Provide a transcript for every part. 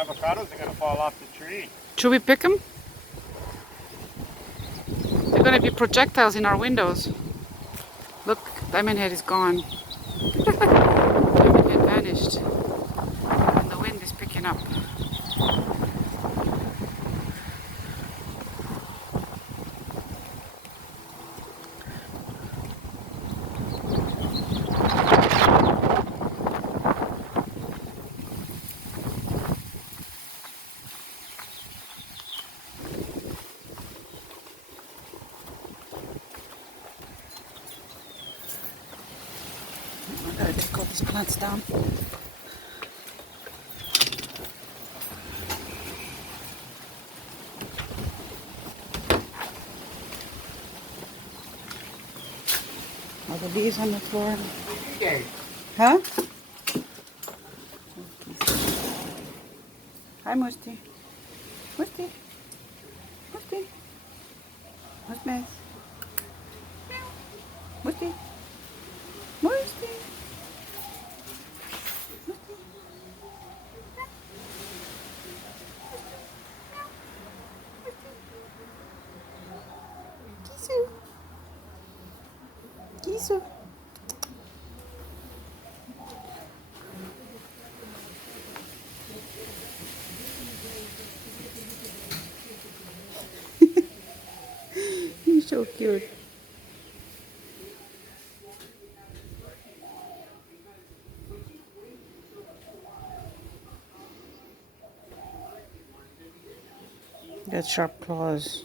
avocados are going to fall off the tree. Should we pick them? They're going to be projectiles in our windows. Look, Diamond Head is gone. Diamond Head vanished. And the wind is picking up. I gotta take all these plants down. All the leaves on the floor. Huh? Hi, Musti. Musti. Musti. What's nice? Musti. Musti. Kisu. Kisu. He's so cute. Got sharp claws.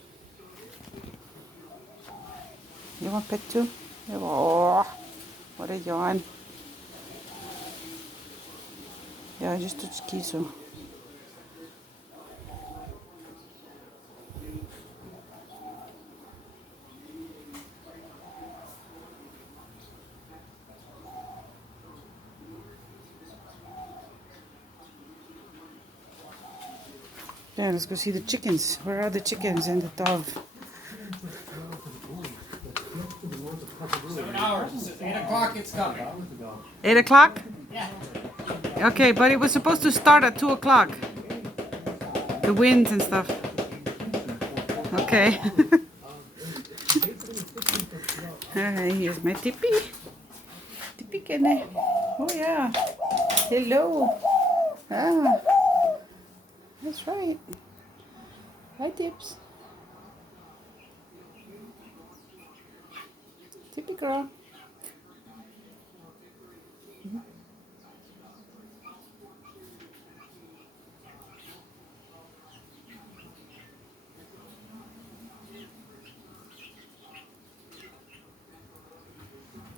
You want pet too? Oh, what a yawn. Yeah, I just touched Kisu. Yeah, let's go see the chickens. Where are the chickens and the dove? 7 hours. 8 o'clock it's coming. 8 o'clock? Yeah. Okay, but it was supposed to start at 2 o'clock. The winds and stuff. Okay. Alright, here's my Tippy. Tippy kenne. Oh yeah. Hello. Ah. That's right. Hi, Tips. Tippy girl.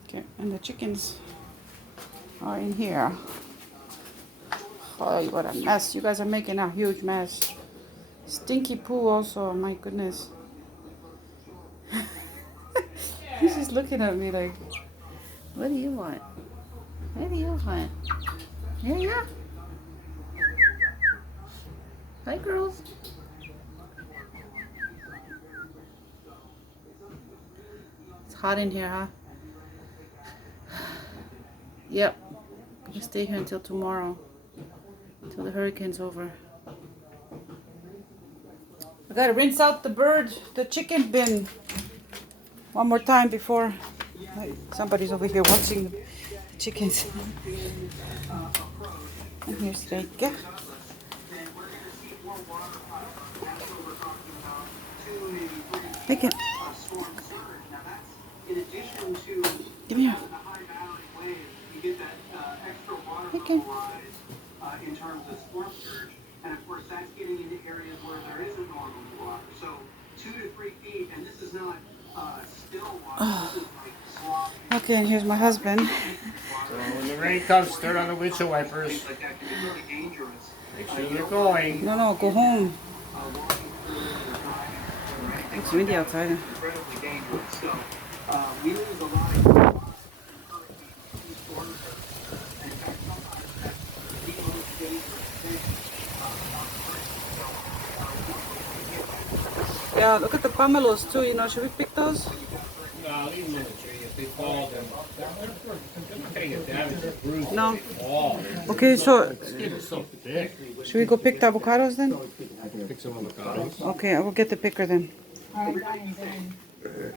Okay, and the chickens are in here. Oh, what a mess. You guys are making a huge mess. Stinky poo also, my goodness. He's just looking at me like, what do you want? What do you want? Yeah, yeah. Hi, girls. It's hot in here, huh? Yep. We'll stay here until tomorrow. Until the hurricane's over. I gotta rinse out the chicken bin one more time before somebody's over here watching the chickens. And here's Reike. Reike. Come here. Reike. In terms of storm surge, and of course that's getting into areas where there isn't normal water. So 2 to 3 feet, and this is not still water. This is like slop. Okay, and here's my husband. So when the rain comes, turn on the windshield wipers. Like that can be really dangerous. Make sure you're going. No, go home. It's windy outside. Incredibly dangerous. So we lose a lot of Yeah, look at the pomelos too, you know, should we pick those? No, leave them in the tree. If they fall, then gonna get damaged or bruised. No. Oh, Okay, so it's so thick. should we go pick the avocados then? Pick some avocados. Okay, I will get the picker then.